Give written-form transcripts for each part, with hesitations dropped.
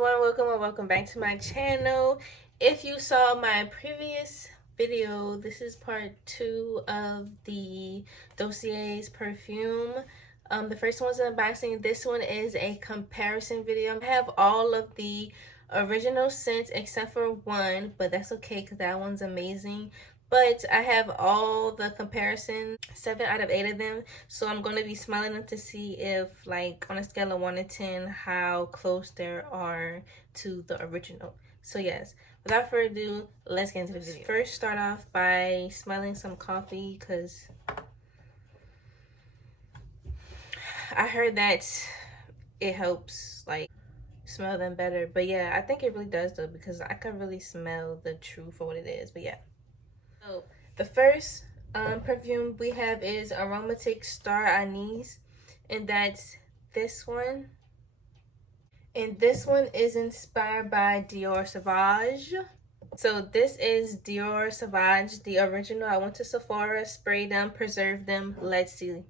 everyone, welcome or welcome back to my channel. If you saw my previous video, this is part 2 of the Dossier's Perfume. The first one was an unboxing. This one is a comparison video. I have all of the original scents except for one, but that's okay because that one's amazing. But I have all the comparisons, 7 out of 8 of them. So I'm going to be smelling them to see if, like, on a scale of 1 to 10, how close there are to the original. So yes, without further ado, let's get into the video. First, start off by smelling some coffee because I heard that it helps, like, smell them better. But yeah, I think it really does though, because I can really smell the truth for what it is. But yeah. So the first perfume we have is Aromatic Star Anise, and that's this one. And this one is inspired by Dior Sauvage. So this is Dior Sauvage, the original. I went to Sephora, sprayed them, preserved them. Let's see.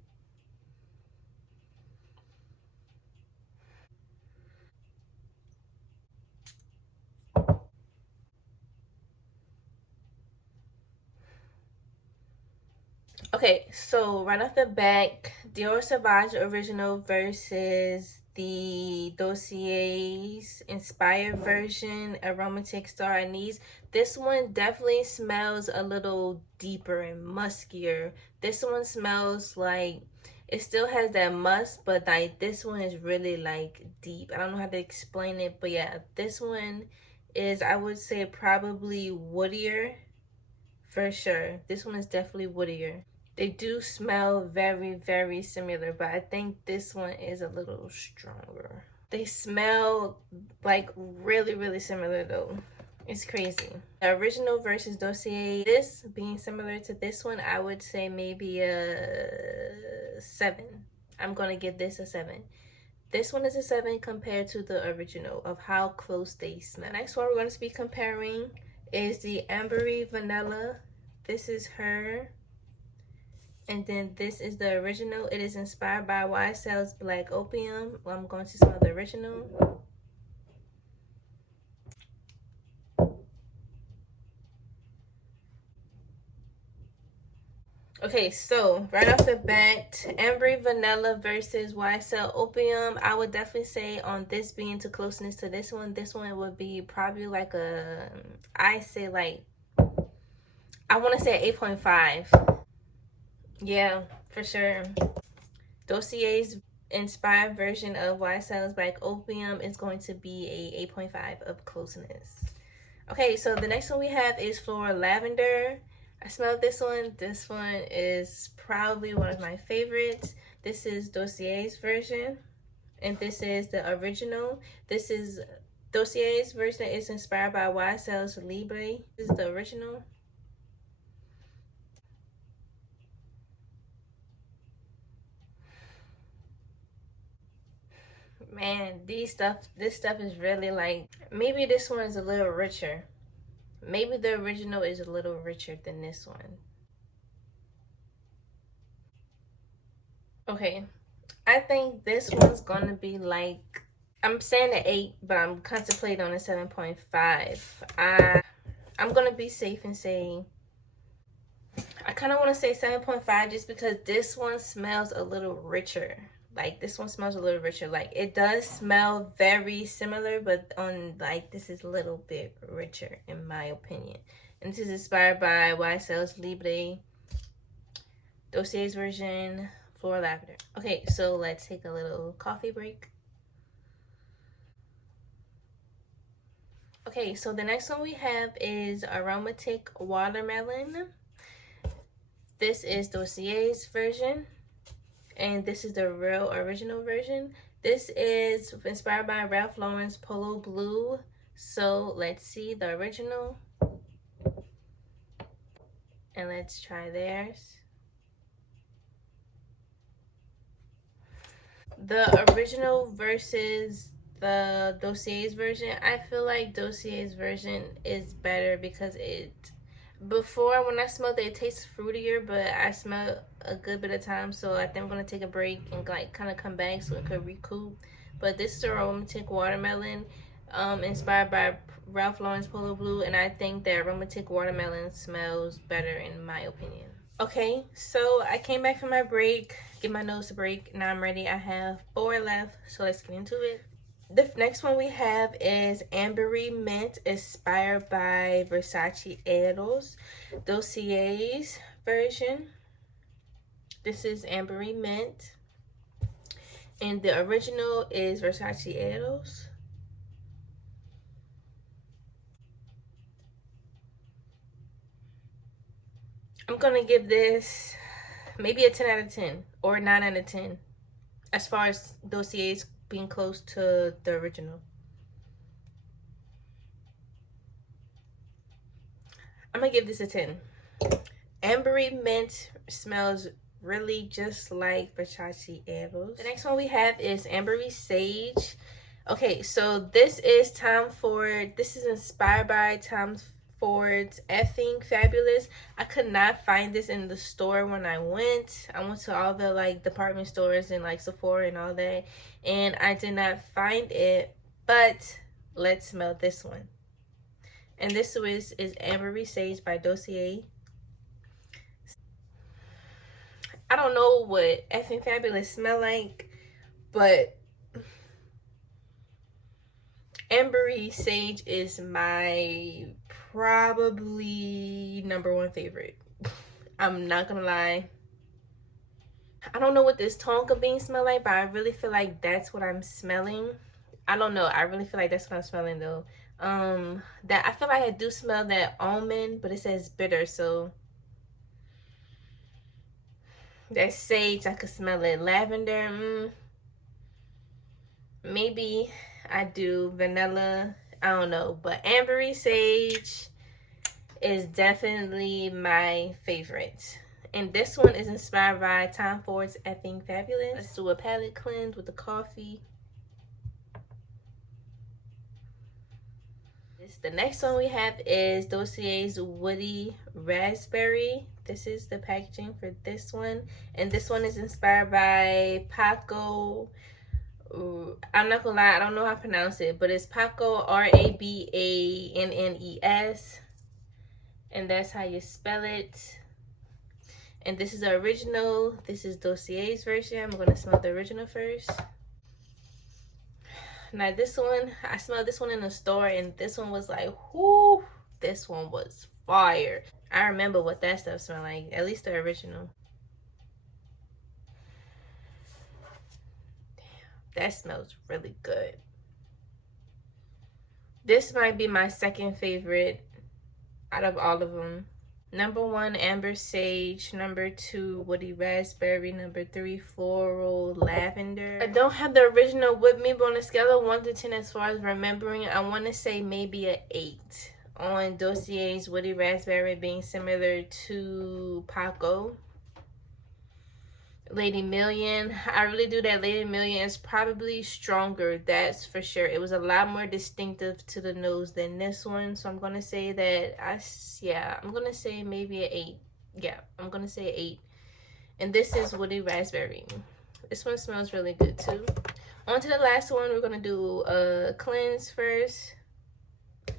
Okay, so right off the back, Dior Sauvage original versus the Dossier's inspired version, Aromatic Star Anise. This one definitely smells a little deeper and muskier. This one smells like it still has that musk, but like this one is really like deep. I don't know how to explain it, but yeah, this one is, I would say, probably woodier for sure. This one is definitely woodier. They do smell very, very similar, but I think this one is a little stronger. They smell like really, really similar though. It's crazy. The original versus Dossier, this being similar to this one, I would say maybe a 7. I'm gonna give this a 7. This one is a 7 compared to the original of how close they smell. Next one we're going to be comparing is the Ambery Vanilla. This is her. And then this is the original. It is inspired by YSL's Black Opium. Well, I'm going to smell the original. Okay, so right off the bat, Ambery Vanilla versus YSL Opium. I would definitely say on this being to closeness to this one would be probably like a, I say like, I want to say 8.5. Yeah, for sure. Dossier's inspired version of YSL's Black Opium is going to be a 8.5 of closeness. Okay, so the next one we have is Floral Lavender. I smelled this one. This one is probably one of my favorites. This is Dossier's version, and this is the original. This is Dossier's version is inspired by YSL's Libre. This is the original. Man, this stuff is really like, maybe this one is a little richer. Maybe the original is a little richer than this one. Okay, I think this one's gonna be like, I'm saying an 8, but I'm contemplating on a 7.5. I'm gonna be safe and say, I kind of want to say 7.5 just because this one smells a little richer. Like, this one smells a little richer. Like, it does smell very similar, but on, like, this is a little bit richer in my opinion. And this is inspired by YSL's Libre, Dossier's version, Floral Lavender. Okay, so let's take a little coffee break. Okay, so the next one we have is Aromatic Watermelon. This is Dossier's version, and this is the real original version. This is inspired by Ralph Lauren's Polo Blue. So let's see the original, and let's try theirs. The original versus the Dossier's version, I feel like Dossier's version is better because it, before when I smelled it, it tastes fruitier, but I smelled a good bit of time, so I think I'm gonna take a break and like kind of come back so it could recoup. But this is Aromatic Watermelon. inspired by Ralph Lauren's Polo Blue, and I think that Aromatic Watermelon smells better in my opinion. Okay, so I came back from my break, get my nose a break. Now I'm ready. I have 4 left, so let's get into it. The next one we have is Ambery Mint, inspired by Versace Eros, Dossier's version. This is Ambery Mint, and the original is Versace Eros. I'm gonna give this maybe a 10 out of 10 or a 9 out of 10 as far as Dossier's being close to the original. I'm gonna give this a 10. Ambery Mint smells really just like Versace Eros. The next one we have is Ambery Sage. Okay, so this is Tom Ford. This is inspired by Tom Ford's Effing Fabulous. I could not find this in the store when I went. I went to all the like department stores and like Sephora and all that, and I did not find it. But let's smell this one. And this is Ambery Sage by Dossier. I don't know what Effing Fabulous smell like, but Ambery Sage is my probably #1 favorite. I'm not gonna lie. I don't know what this tonka bean smell like, but I really feel like that's what I'm smelling. I don't know. I really feel like that's what I'm smelling though. That I feel like I do smell that almond, but it says bitter, so that sage, I could smell it. Lavender, maybe I do. Vanilla, I don't know. But Ambery Sage is definitely my favorite. And this one is inspired by Tom Ford's Effing Fabulous. Let's do a palette cleanse with the coffee. The next one we have is Dossier's Woody Raspberry. This is the packaging for this one. And this one is inspired by Paco. I'm not gonna lie, I don't know how to pronounce it, but it's Paco, Rabannes. And that's how you spell it. And this is the original. This is Dossier's version. I'm gonna smell the original first. Now this one, I smelled this one in the store, and this one was like, whoo, this one was fire. I remember what that stuff smelled like, at least the original. Damn, that smells really good. This might be my second favorite out of all of them. #1, Amber Sage. #2, Woody Raspberry. #3, Floral Lavender. I don't have the original with me, but on a scale of 1 to 10 as far as remembering, I want to say maybe an 8 on Dossier's Woody Raspberry being similar to Paco. Lady Million, I really do that. Lady Million is probably stronger, that's for sure. It was a lot more distinctive to the nose than this one, so I'm gonna say that I'm gonna say maybe an 8. Yeah, I'm gonna say 8. And this is Woody Raspberry. This one smells really good too. On to the last one. We're gonna do a cleanse first.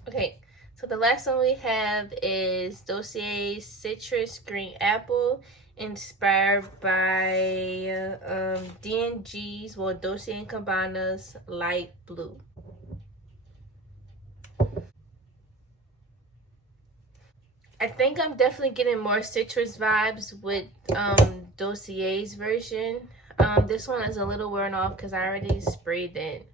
Okay, so the last one we have is Dossier's Citrus Green Apple, inspired by D&G's, well, Dolce & Gabbana's Light Blue. I think I'm definitely getting more citrus vibes with Dossier's version. This one is a little worn off because I already sprayed it.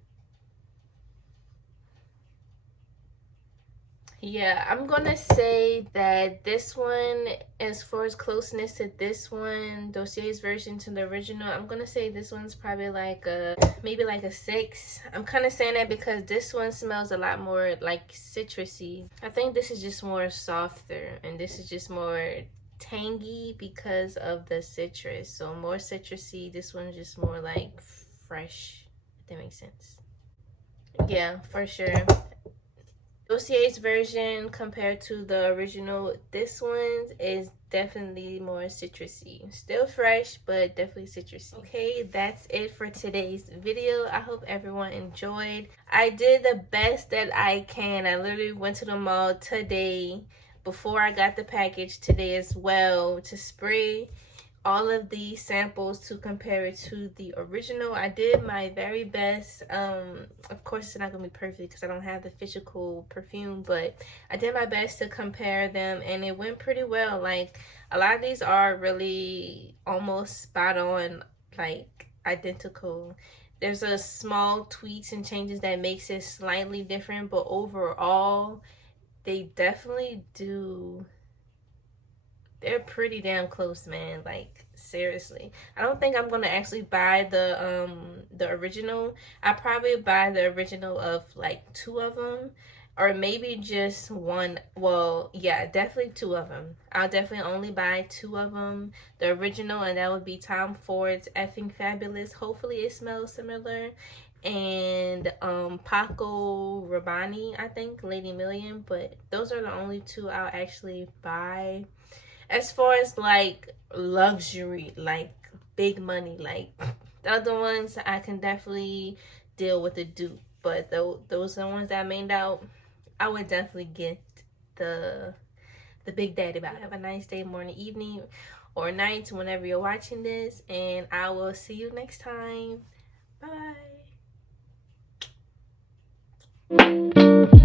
Yeah, I'm gonna say that this one, as far as closeness to this one, Dossier's version to the original, I'm gonna say this one's probably like maybe like a 6. I'm kind of saying that because this one smells a lot more like citrusy. I think this is just more softer, and this is just more tangy because of the citrus. So more citrusy. This one's just more like fresh, if that makes sense. Yeah, for sure. Dossier's version compared to the original, this one is definitely more citrusy. Still fresh, but definitely citrusy. Okay, that's it for today's video. I hope everyone enjoyed. I did the best that I can. I literally went to the mall today before I got the package today as well to spray all of these samples to compare it to the original. I did my very best. Of course it's not gonna be perfect because I don't have the physical perfume, but I did my best to compare them and it went pretty well. Like, a lot of these are really almost spot on, like identical. There's a small tweaks and changes that makes it slightly different, but overall they definitely do, they're pretty damn close, man. Like, seriously, I don't think I'm gonna actually buy the original. I probably buy the original of like two of them, or maybe just one. Well, yeah, definitely two of them. I'll definitely only buy two of them, the original, and that would be Tom Ford's Effing Fabulous. Hopefully it smells similar, and Paco Rabanne, I think, Lady Million. But those are the only two I'll actually buy. As far as like luxury, like big money, like the other ones, I can definitely deal with the dupe. But those are the ones that I made out. I would definitely get the Big Daddy Bot. Have a nice day, morning, evening, or night whenever you're watching this, and I will see you next time. Bye.